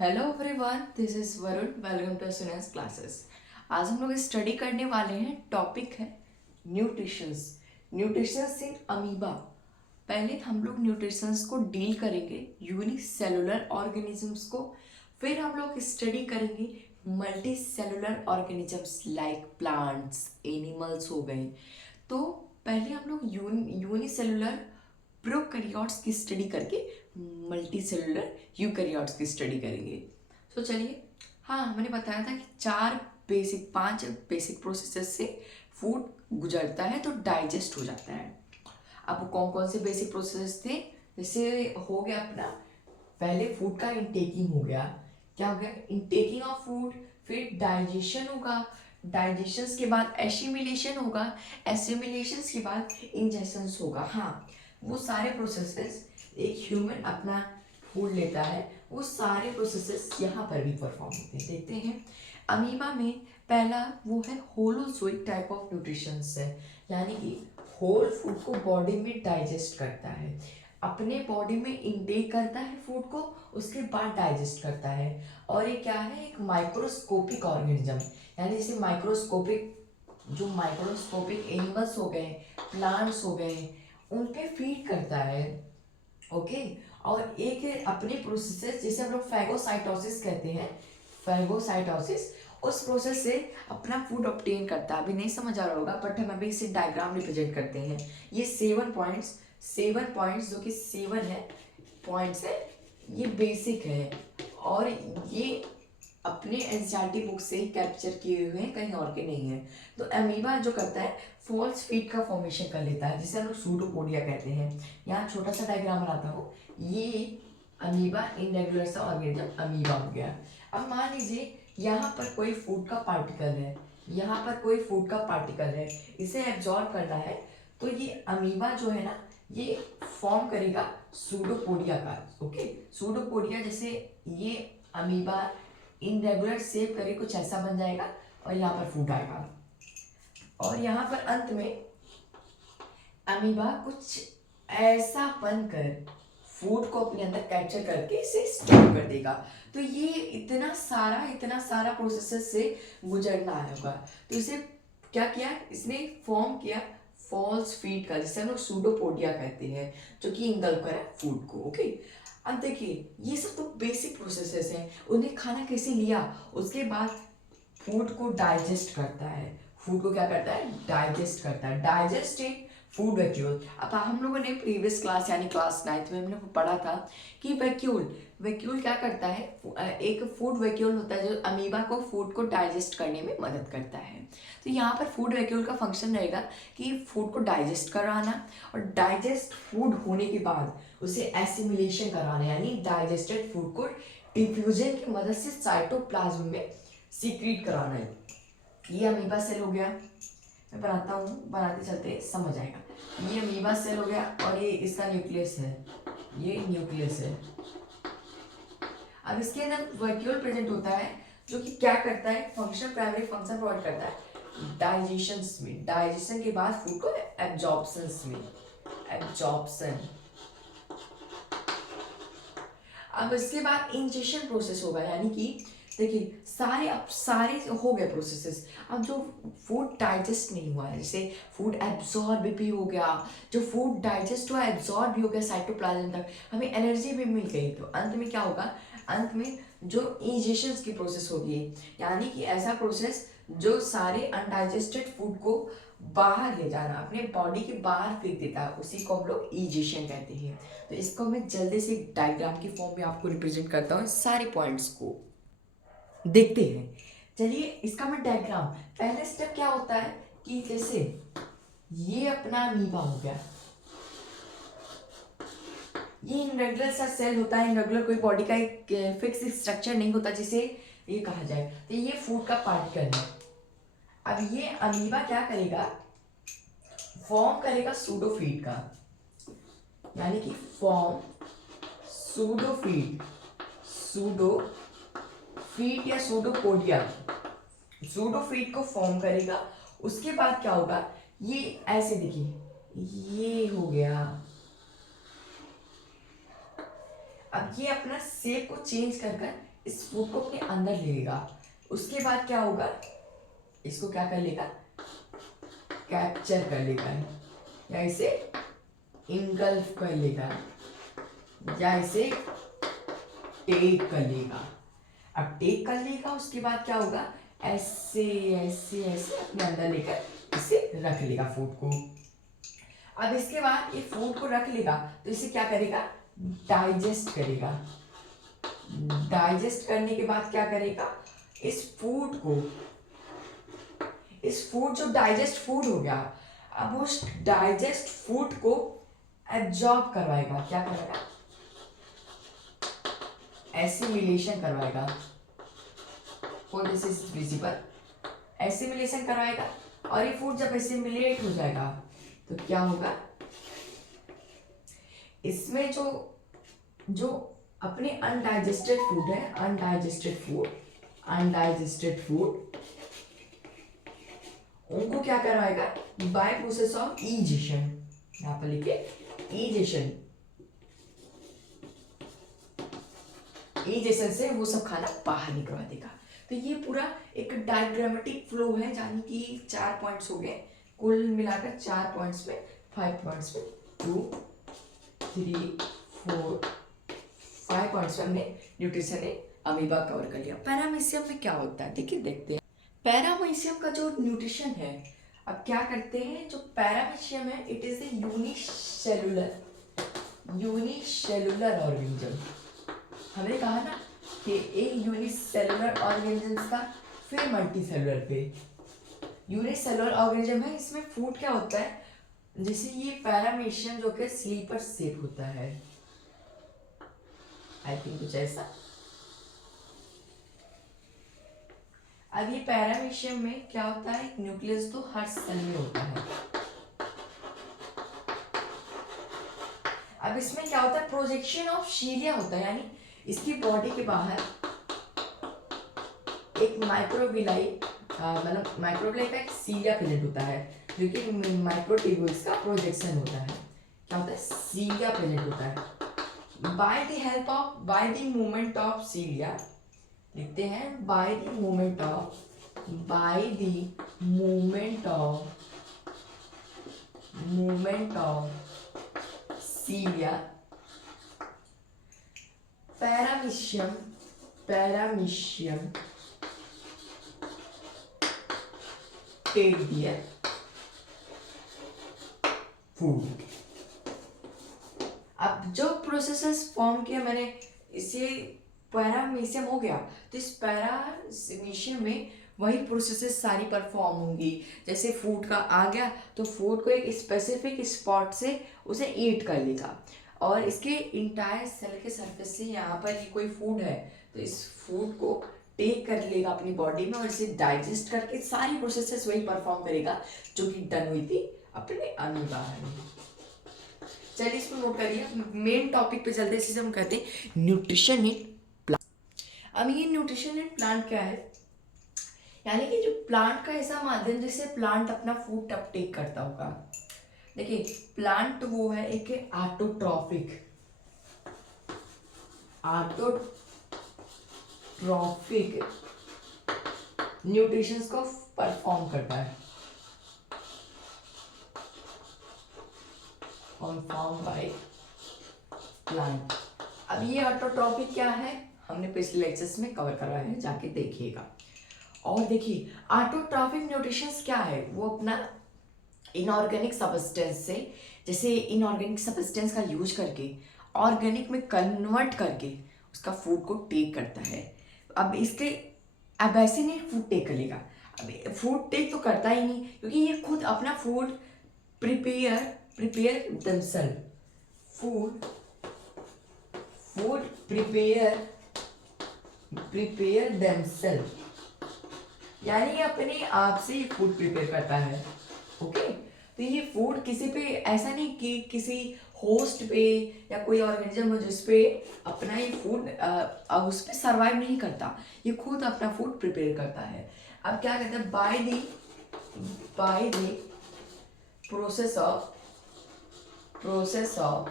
Hello everyone, this is Varun. Welcome to सुनेस classes. आज हम लोग स्टडी करने वाले हैं। टॉपिक है न्यूट्रिशंस। Nutritions in amoeba. पहले हम लोग न्यूट्रिशंस को डील करेंगे यूनिसेलुलर ऑर्गेनिजम्स को। फिर हम लोग स्टडी करेंगे multi cellular organisms like plants, animals हो गए। तो पहले हम लोग यूनिसेलुलर प्रोकैरियोट्स की स्टडी करके मल्टी सेलुलर यूकैरियोट्स की स्टडी करेंगे। तो चलिए, हाँ, मैंने बताया था कि पांच बेसिक प्रोसेसेस से फूड गुजरता है तो डाइजेस्ट हो जाता है। अब कौन कौन से बेसिक प्रोसेस थे? जैसे हो गया अपना, पहले फूड का इनटेकिंग हो गया। क्या हो गया? इनटेकिंग ऑफ फूड। फिर डाइजेशन होगा। डाइजेशन के बाद एसिमिलेशन होगा। एसिमिलेशन के बाद इंजेशन होगा। हाँ, वो सारे प्रोसेसेस एक ह्यूमन अपना फूड लेता है, वो सारे प्रोसेसेस यहाँ पर भी परफॉर्म होते हैं। देखते हैं अमीबा में पहला वो है होलोजोइक टाइप ऑफ न्यूट्रिशन है, यानी कि होल फूड को बॉडी में डाइजेस्ट करता है, अपने बॉडी में इनटेक करता है फूड को, उसके बाद डाइजेस्ट करता है। और ये क्या है? एक माइक्रोस्कोपिक ऑर्गेनिज्म, यानी जैसे माइक्रोस्कोपिक एनिमल्स हो गए, प्लांट्स हो गए, उन पे फीड करता है। ओके। और एक अपने प्रोसेस जिसे हम लोग फैगोसाइटोसिस कहते हैं, फैगोसाइटोसिस, उस प्रोसेस से अपना फूड ऑब्टेन करता है। अभी नहीं समझ आ रहा होगा, बट हम अभी इसे डायग्राम रिप्रेजेंट करते हैं। ये 7 पॉइंट्स जो कि 7 है पॉइंट्स है, ये बेसिक है। और ये अपने एनसीईआरटी बुक से कैप्चर किए हुए हैं, कहीं और के नहीं है। तो अमीबा जो करता है, फॉल्स फीट का फॉर्मेशन कर लेता है, जिसे हम लोग सूडोपोडिया कहते हैं। यहाँ छोटा सा डायग्राम बनाता हूँ। ये अमीबा इनरेगुलर सा ऑर्गेनिज्म अमीबा हो गया। अब मान लीजिए यहाँ पर कोई फूड का पार्टिकल है, यहाँ पर कोई फूड का पार्टिकल है, इसे एब्जॉर्ब करना है। तो ये अमीबा जो है ना, ये फॉर्म करेगा सूडोपोडिया का। ओके, सूडोपोडिया जैसे ये अमीबा इनरेगुलर शेप करे कुछ ऐसा बन जाएगा, और यहाँ पर फूड आएगा। और यहाँ पर अंत में अमीबा कुछ ऐसा बनकर फूड को अपने अंदर कैप्चर करके इसे स्टोर कर देगा। तो ये इतना सारा प्रोसेस से गुजरना होगा। तो इसे क्या किया? इसने फॉर्म किया फॉल्स फीड का, जिसे हम लोग सूडोपोडिया कहते हैं, जो कि इंगल्फ करा फूड को। ओके। अब देखिए, ये सब तो बेसिक प्रोसेसेस हैं। उन्हें खाना कैसे लिया, उसके बाद फूड को डाइजेस्ट करता है। फूड को क्या करता है? डाइजेस्ट करता है। Digested food vacuole. अब हम लोगों ने प्रीवियस क्लास यानी क्लास 9th में हमने पढ़ा था कि वैक्यूल क्या करता है? एक फूड वैक्यूल होता है जो अमीबा को फूड को डाइजेस्ट करने में मदद करता है। तो यहाँ पर फूड वैक्यूल का फंक्शन रहेगा कि फूड को डाइजेस्ट कराना, और डाइजेस्ट फूड होने के बाद उसे एसिमिलेशन कराना, यानी डाइजेस्टेड फूड को डिफ्यूजन की मदद से साइटोप्लाज्म में सीक्रेट कराना है। ये अमीबा सेल हो गया। मैं बनाता हूँ, बनाते चलते समझ आएगा। ये अमीबा सेल हो गया, और ये इसका न्यूक्लियस है, ये न्यूक्लियस है। अब इसके अंदर वैक्यूल प्रेजेंट होता है, जो कि क्या करता है? प्राइमरी फंक्शन प्रोवाइड करता है डाइजेशन में। डाइजेशन के बाद फूड को एब्जॉर्प्शन में, एब्जॉर्प्शन। अब इसके बाद इंजेशन प्रोसेस होगा, यानी कि देखिए सारे हो गए प्रोसेसेस। अब जो फूड डाइजेस्ट नहीं हुआ है, जैसे फूड एब्जॉर्ब भी हो गया, जो फूड डाइजेस्ट हुआ एब्जॉर्ब भी हो गया साइटोप्लाज्म तक, हमें एनर्जी भी मिल गई, तो अंत में क्या होगा? अंत में जो इंजेशन की प्रोसेस होगी, यानी कि ऐसा प्रोसेस जो सारे अनडाइजेस्टेड फूड को बाहर ले जाना, अपने बॉडी के बाहर फेंक देता है, उसी को हम लोग इजेशन कहते हैं। तो इसको मैं जल्दी से डायग्राम की फॉर्म में आपको रिप्रेजेंट करता हूँ, सारे पॉइंट्स को देखते हैं। चलिए, इसका मैं डायग्राम, पहले स्टेप क्या होता है कि जैसे ये अपना अमीबा हो गया, ये इनरेगुलर सा सेल होता है। इनरेगुलर कोई बॉडी का एक फिक्स स्ट्रक्चर नहीं होता जिसे ये कहा जाए। तो ये फूड का पार्टिकल है। अब ये अमीबा क्या करेगा? फॉर्म करेगा सूडोफीट का, यानी कि फॉर्म सूडोफीट, सूडोफीट या सूडोपोडिया, सूडोफीट को फॉर्म करेगा। उसके बाद क्या होगा? ये ऐसे देखिए, ये हो गया। अब ये अपना शेप को चेंज कर कर इस फूड को अपने अंदर ले लेगा। उसके बाद क्या होगा, इसको क्या कर लेगा, कैप्चर कर लेगा, या इसे इंगल्फ कर लेगा, या इसे टेक कर लेगा। अब टेक कर लेगा, उसके बाद क्या होगा, ऐसे ऐसे ऐसे अपने अंदर लेकर इसे रख लेगा फूड को। अब इसके बाद ये फूड को रख लेगा तो इसे क्या करेगा, डाइजेस्ट करेगा। डाइजेस्ट करने के बाद क्या करेगा, इस फूड को, इस फूड जो डाइजेस्ट फूड हो गया, अब उस डाइजेस्ट फूड को एब्जॉर्ब करवाएगा। क्या करवाएगा, एसिमिलेशन करवाएगा। For this is visible, assimilation करवाएगा। और ये फूड जब एसिमिलेट हो जाएगा तो क्या होगा, इसमें जो जो अपने अनडाइजेस्टेड फूड है, अनडाइजेस्टेड फूड उनको क्या करवाएगा, बाय प्रोसेस ऑफ इजेशन, यहां पर लिखे इजेशन, इजेशन से वो सब खाना बाहर निकलवा देगा। तो ये पूरा एक डायग्रामेटिक फ्लो है, यानी कि 4 पॉइंट्स हो गए, कुल मिलाकर 4 पॉइंट्स में, 5 पॉइंट्स में, 2 3 4 5 पॉइंट्स में हमने न्यूट्रिशन ने अमीबा कवर कर लिया। पैरामीशियम में क्या होता है, देखिए देखते हैं। पैरामीशियम का जो न्यूट्रिशन है, अब क्या करते हैं, जो पैरामीशियम है it is the unicellular organism. हमने कहा ना कि एक यूनिसेलुलर ऑर्गेनिज्म का, फिर मल्टीसेलुलर पे। यूनिसेलुलर ऑर्गेनिज्म है, इसमें फूड क्या होता है, जैसे ये पैरामीशियम जो कि स्लीपर शेप होता है, आई थिंक कुछ ऐसा। अब ये पैरामीशियम में क्या होता है, एक न्यूक्लियस तो हर सेल में होता है। अब इसमें क्या होता है, प्रोजेक्शन ऑफ शीलिया होता है, यानी इसकी बॉडी के बाहर एक माइक्रोविलाई, मतलब माइक्रोविलाई का एक सीलिया प्रेजेंट होता है, जो कि माइक्रोट्यूब्यूल्स का प्रोजेक्शन होता है। क्या होता है, सीलिया प्रेजेंट होता है। By the help of, by the movement of cilia, लिखते हैं by the movement of, cilia, paramecium take their food. अब जो प्रोसेसेस फॉर्म किया मैंने, इसे पैरामीशियम हो गया, तो इस पैरामीशियम में वही प्रोसेसेस सारी परफॉर्म होंगी। जैसे फूड का आ गया तो फूड को एक स्पेसिफिक स्पॉट से उसे ईट कर लेगा, और इसके इंटायर सेल के सरफेस से, यहाँ पर ये कोई फूड है तो इस फूड को टेक कर लेगा अपनी बॉडी में, और इसे डाइजेस्ट करके सारी प्रोसेसेस वही परफॉर्म करेगा जो कि डन हुई थी अपने अमीबा में। चलिए इसको नोट करिए, मेन टॉपिक पे चलते हैं, इसे हम कहते हैं न्यूट्रिशन इन प्लांट। अब ये न्यूट्रिशन इन प्लांट क्या है, यानी कि जो प्लांट का ऐसा माध्यम जिससे प्लांट अपना फूड अपटेक करता होगा। देखिए प्लांट वो है एक ऑटोट्रॉफिक न्यूट्रिशन को परफॉर्म करता है, फॉर्म बाय प्लांट। अब ये ऑटोट्रॉफिक क्या है, हमने पिछले लेक्चर्स में कवर करवाया है, जाके देखिएगा। और देखिए ऑटोट्रॉफिक न्यूट्रिशंस क्या है, वो अपना इनऑर्गेनिक सब्सटेंस से, जैसे इनऑर्गेनिक सब्सटेंस का यूज करके ऑर्गेनिक में कन्वर्ट करके उसका फूड को टेक करता है। अब इसके, अब ऐसे नहीं फूड टेक कर लेगा, अब फूड टेक तो करता ही नहीं, क्योंकि ये खुद अपना food prepare themselves, food prepare themselves, यानी ये अपने आप से ही फूड प्रिपेयर करता है। ओके, तो ये फूड किसी पे ऐसा नहीं कि किसी होस्ट पे या कोई ऑर्गेनिज्म हो जिस पे अपना ही फूड उस पर सर्वाइव नहीं करता, ये खुद अपना फूड प्रिपेयर करता है। अब क्या कहते हैं, by the process of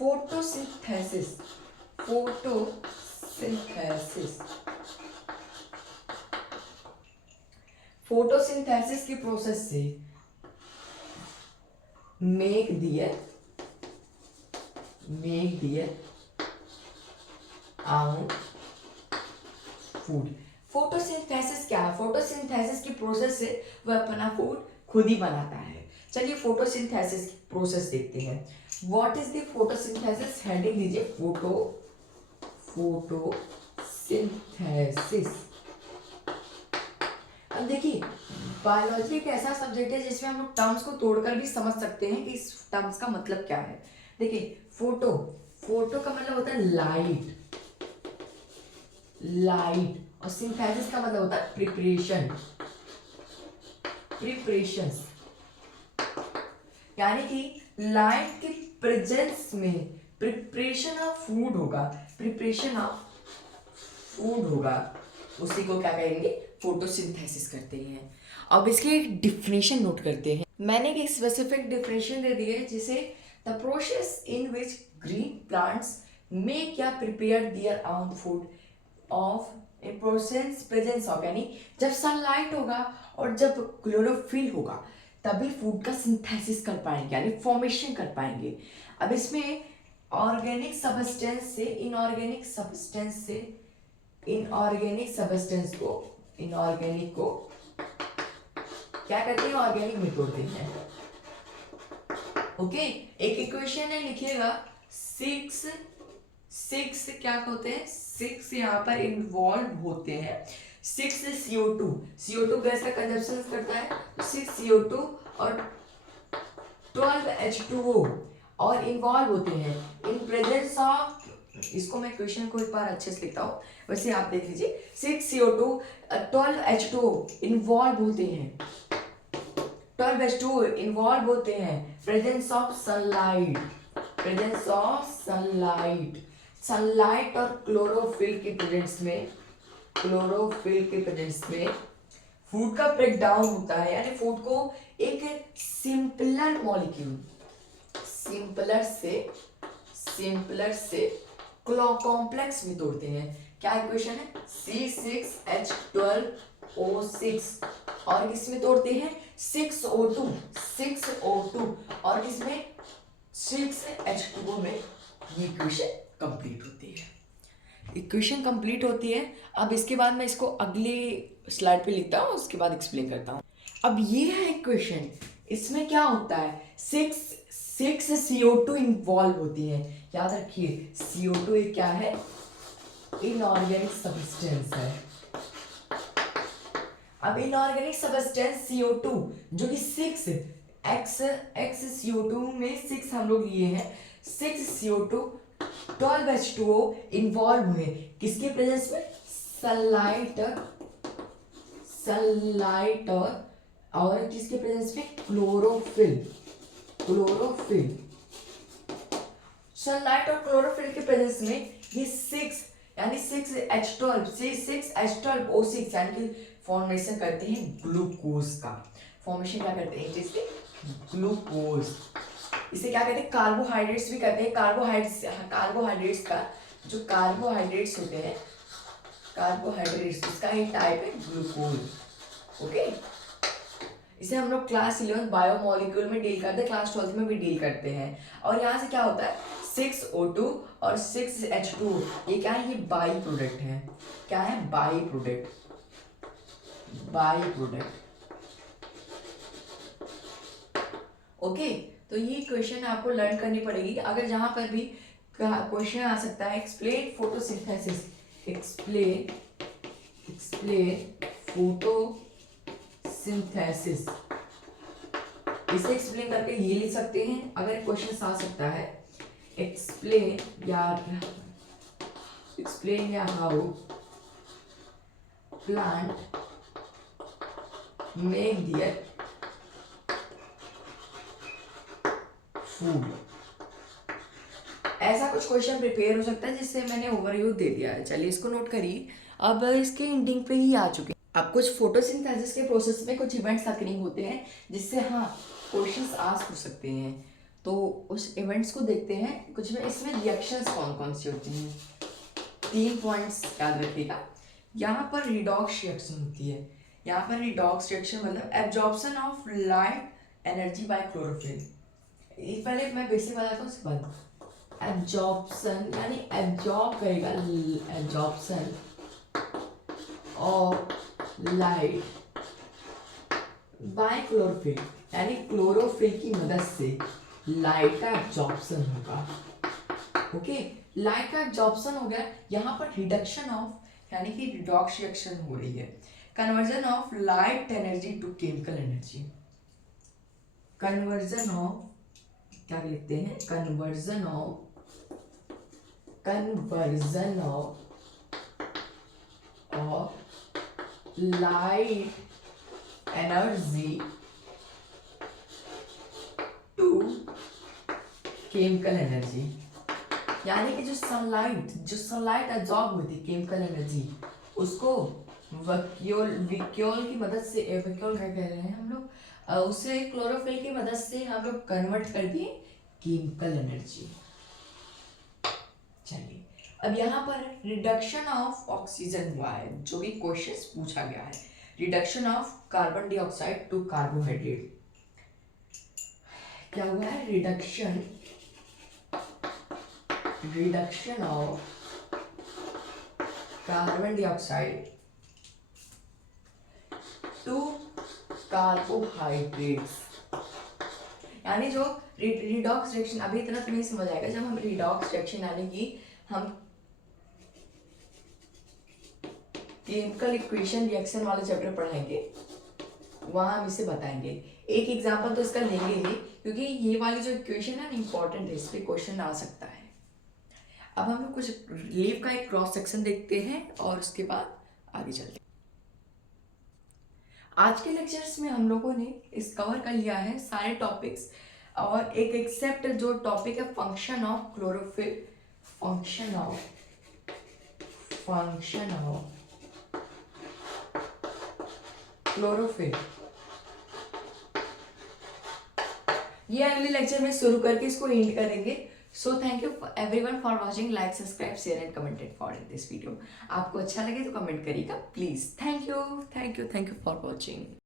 photosynthesis, photosynthesis, photosynthesis की प्रोसेस से make their out food. Photosynthesis क्या है? फोटोसिंथेसिस की प्रोसेस से वह अपना फूड खुद ही बनाता है। चलिए फोटोसिंथेसिस की प्रोसेस देखते हैं। What is the photosynthesis? Heading दीजिए फोटोसिंथेसिस। अब देखिए बायोलॉजी एक ऐसा सब्जेक्ट है जिसमें हम लोग टर्म्स को तोड़कर भी समझ सकते हैं कि इस टर्म्स का मतलब क्या है। देखिए फोटो का मतलब होता है लाइट, और सिंथेसिस का मतलब होता है प्रिपरेशन, यानी कि लाइट के प्रेजेंस में प्रिपरेशन ऑफ फूड होगा, उसी को क्या कहेंगे? फोटोसिंथेसिस करते हैं। अब इसकी एक डिफिनेशन नोट करते हैं। मैंने एक स्पेसिफिक डिफिनेशन दे दी है, जिसे the process in which green plants make या prepare their own food of presence of, यानी जब सनलाइट होगा और जब क्लोरोफिल होगा तभी फूड का सिंथेसिस कर पाएंगे, यानी फॉर्मेशन कर पाएंगे। अब इसमें ऑर्गेनिक सब्सटेंस से इनऑर्गेनिक को क्या करते हैं? ऑर्गेनिक में तोड़ते हैं। ओके, एक इक्वेशन है, लिखिएगा 6 क्या होते हैं? 6 यहाँ पर इन्वॉल्व होते हैं। 6 CO2 गैस का कंजप्शन करता है, 6 CO2 और 12 H2O और इन्वॉल्व होते हैं इन प्रेजेंस ऑफ, इसको मैं क्वेश्चन को एक बार अच्छे से लिखता हूँ, वैसे आप देख लीजिए। 6 CO2 12 H2O इन्वॉल्व होते हैं, 12 H2O इन्वॉल्व होते हैं प्रेजेंस ऑफ सनलाइट और क्लोरोफिल के प्रेजेंस में फूड का ब्रेक डाउन होता है, यानी फूड को एक सिंपलर मॉलिक्यूल से कॉम्प्लेक्स में तोड़ते हैं। क्या इक्वेशन है? C6H12O6 और किसमें तोड़ते हैं? 6O2 और किसमें? 6H2O में। ये इक्वेशन कंप्लीट होती है। अब इसके बाद मैं इसको अगली स्लाइड पे लिखता हूँ, उसके बाद एक्सप्लेन करता हूँ। अब ये है इक्वेशन, इसमें क्या होता है? 6 CO2 इन्वॉल्व होती है। याद रखिए CO2 एक क्या है? इनऑर्गेनिक सब्सटेंस है। अब इनऑर्गेनिक सब्सटेंस CO2 जो कि 6 CO2 में 6 हम लोग लिए हैं, 6 CO2 12 H2O इन्वॉल्व हुए किसके प्रेजेंस में? सनलाइट और किसके प्रेजेंस में? क्लोरोफिल। सनलाइट और क्लोरोफिल के प्रेजेंस में ये 6 यानी 6H12O6 यानी कि फॉर्मेशन करते हैं ग्लूकोज का। फॉर्मेशन क्या करते हैं? जिसके ग्लूकोज, इसे क्या कहते हैं? कार्बोहाइड्रेट्स भी कहते हैं। कार्बोहाइड्रेट्स का जो कार्बोहाइड्रेट्स होते हैं, इसका ही टाइप है ग्लूकोज। ओके, इसे हम लोग क्लास 11 बायोमोलिक्यूल में डील करते हैं, क्लास 12 में भी डील करते हैं। और यहाँ से क्या होता है? 6O2 और 6H2, ये क्या है? ये बाई प्रोडक्ट है। क्या है? By product. ओके, तो ये क्वेश्चन आपको लर्न करनी पड़ेगी। अगर जहां पर भी क्वेश्चन आ सकता है, एक्सप्लेन फोटोसिंथेसिस, इसे एक्सप्लेन करके ये लिख सकते हैं। अगर क्वेश्चन आ सकता है एक्सप्लेन या how plant make their food, ऐसा कुछ क्वेश्चन प्रिपेयर हो सकता है जिससे मैंने ओवरव्यू दे दिया है। चलिए इसको नोट करिए। अब इसके एंडिंग पे ही आ चुके हैं। अब कुछ फोटोसिंथेसिस के प्रोसेस में कुछ इवेंट्स अकरिंग होते हैं जिससे क्वेश्चंस आस्क हो सकते हैं। तो उस इवेंट्स को देखते हैं। कुछ में इसमें रिएक्शंस कौन कौन सी होती हैं, 3 पॉइंट्स याद रखिएगा। यहाँ पर रिडॉक्स रिएक्शन होती है। यहाँ पर रिडॉक्स रिएक्शन मतलब absorption of light energy by chlorophyll. पहले मैं बेसिक बताता हूँ उसके बाद। एब्जॉर्प्शन यानी एब्जॉर्ब करेगा, absorption of light by chlorophyll, यानी क्लोरोफिल की मदद से लाइट का एब्जॉर्प्शन होगा। ओके, लाइट का एब्जॉर्प्शन हो गया। यहाँ पर रिडक्शन ऑफ यानी कि रिडॉक्स रिएक्शन हो रही है। Conversion of light energy to chemical energy, conversion of क्या लिखते हैं, conversion of light energy to chemical energy, यानी कि जो सनलाइट एब्जॉर्ब हुई थी केमिकल एनर्जी, उसको वैक्यूल की मदद से, वैक्यूल क्या कह रहे हैं हम लोग, उसे क्लोरोफिल की मदद से हम लोग कन्वर्ट कर दिए केमिकल एनर्जी। चलिए, अब यहाँ पर रिडक्शन ऑफ ऑक्सीजन हुआ है, जो भी क्वेश्चंस पूछा गया है। Reduction of carbon dioxide to carbohydrate, क्या हुआ है, reduction of carbon dioxide to carbohydrates, यानी जो रिडॉक्स रिएक्शन, अभी इतना तो नहीं समझ आएगा। जब हम रिडॉक्स रिएक्शन यानी कि हम केमिकल इक्वेशन रिएक्शन वाले चैप्टर पढ़ाएंगे, वहां हम इसे बताएंगे। एक एग्जांपल तो इसका लेंगे ही, क्योंकि ये वाली जो इक्वेशन है ना इंपॉर्टेंट है, इस पे क्वेश्चन आ सकता है। अब हम लोग कुछ लीफ का एक क्रॉस सेक्शन देखते हैं और उसके बाद आगे चलते हैं। आज के लेक्चर्स में हम लोगों ने इस कवर कर लिया है सारे टॉपिक्स, और एक एक्सेप्ट जो टॉपिक है function of chlorophyll, function of chlorophyll, ये अगले लेक्चर में शुरू करके इसको एंड करेंगे। So thank you everyone for watching, like subscribe share and commented for this video. आपको अच्छा लगे तो कमेंट करिएगा please. Thank you for watching.